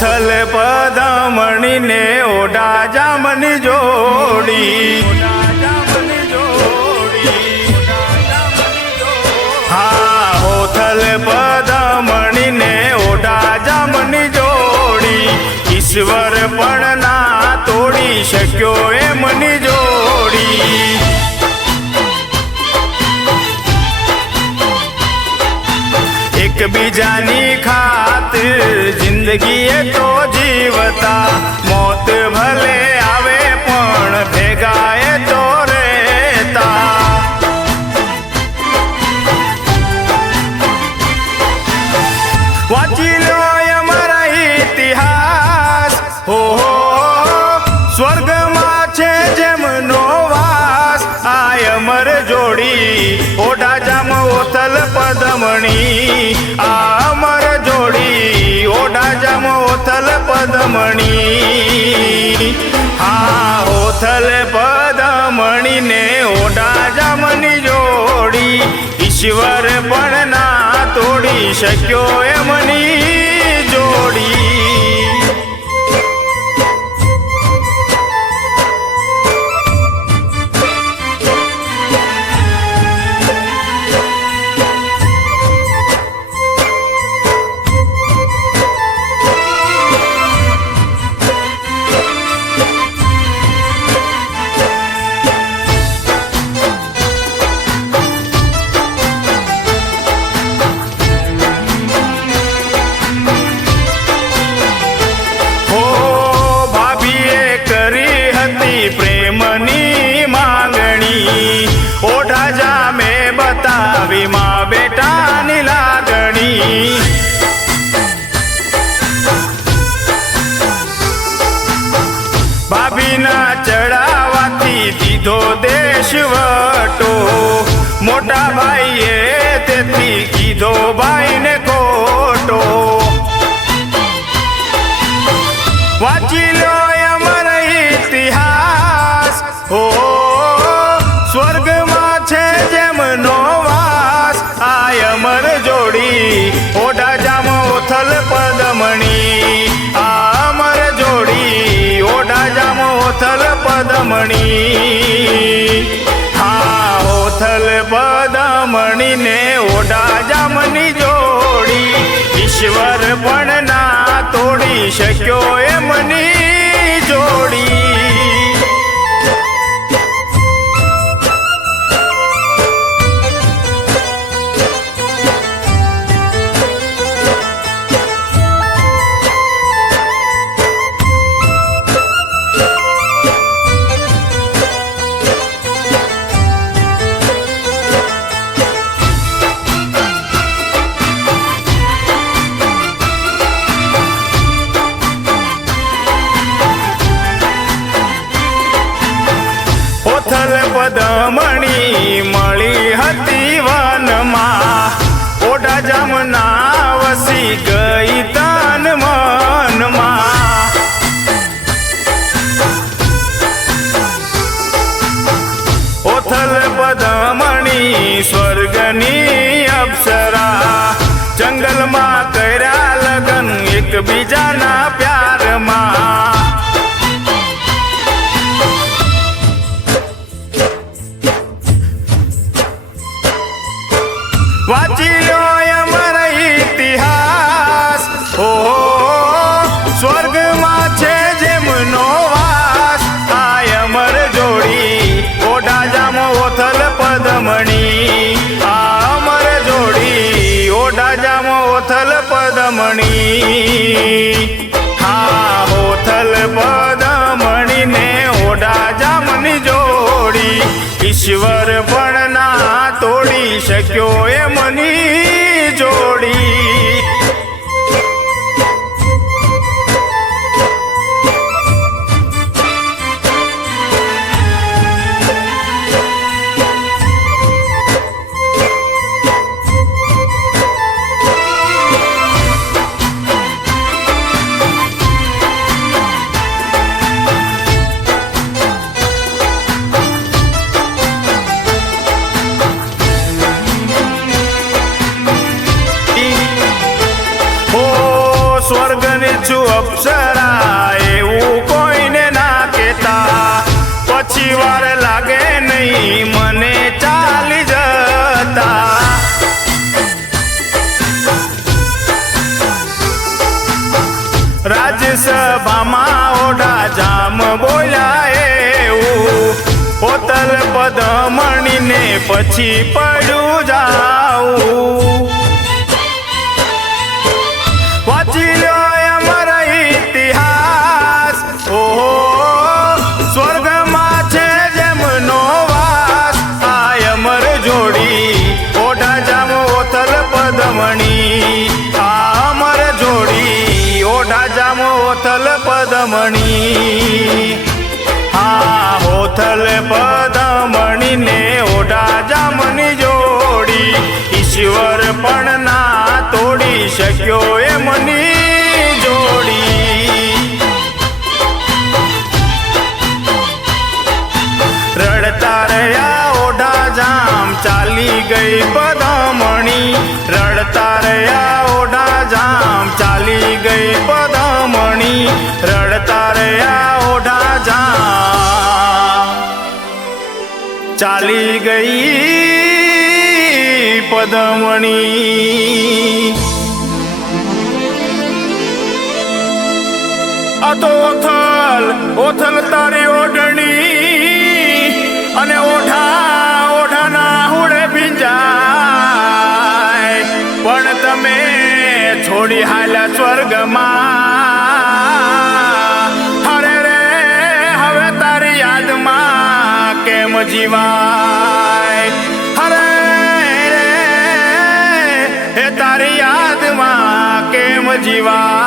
ઓથલ પદમણીને ઓઢા જામની જોડી. હા હોથલ પદમણીને ઓઢા જામની જોડી. ઈશ્વર પણ ના તોડી શક્યો એમની જોડી. એકબીજાની ખાતર જિંદગી એ તો જીવતા મોત ભલે આવે પણ ભેગા એ તો રહેતા વાંચી લો અમારા ઇતિહાસ હો જામ ઓથલ પદમણી. હા, ઓથલ પદમણીને ઓઢા જામની જોડી. ઈશ્વર પણ ના તોડી શક્યો એમની જોડી. ચડાવાથી દીધો દેશ વટો. મોટા ભાઈએ તેથી કીધો ભાઈને પદમણી. હા ઓથલ પદમણીને ઓઢા જામની જોડી. ઈશ્વર પણ ના તોડી શક્યો એમની જોડી. પદમણી મળી હતી વનમાં. ઓઢા જમના વસી ગઈ તન મનમાં. ઓથલ પદમણી સ્વર્ગની અપ્સરા. જંગલમાં કર્યા લગન એકબીજાના પ્યારમાં. વાંચી લો અમારા ઇતિહાસ. ઓ સ્વર્ગમાં છે જેમનો વાસ. આ અમર જોડી, ઓઢા જામો ઓથલ પદમણી. આ અમર જોડી, ઓઢા જામો ઓથલ પદમણી. હા, ઓથલ પદમણી ને ઓઢા જામની જોડી. ઈશ્વર શક્યો એ મની જોડી. રાજ્યસભામાં ઓડા જામ બોલ્યા એવું. પોતલ પદમણીને પછી પડ્યું જાવું તોડી શક્યો એ મની જોડી. રડતા રહ્યા ઓઢા જામ ચાલી ગઈ પદમણી. રડતા રહ્યા ઓઢા જામ ચાલી ગઈ પદમણી. રડતા રહ્યા ઓઢા જામ ચાલી ગઈ પદમણી. આ તો ઓથલ ઓથલ તારી ઓઢણી અને ઓઢા, ઓઢાના હુડે ભીંજાય. પણ તમે છોડી હાલ્યા સ્વર્ગમાં. હરે હવે તારી યાદમાં કેમ જીવાય? હરે રે તારી યાદમાં કેમ જીવાય?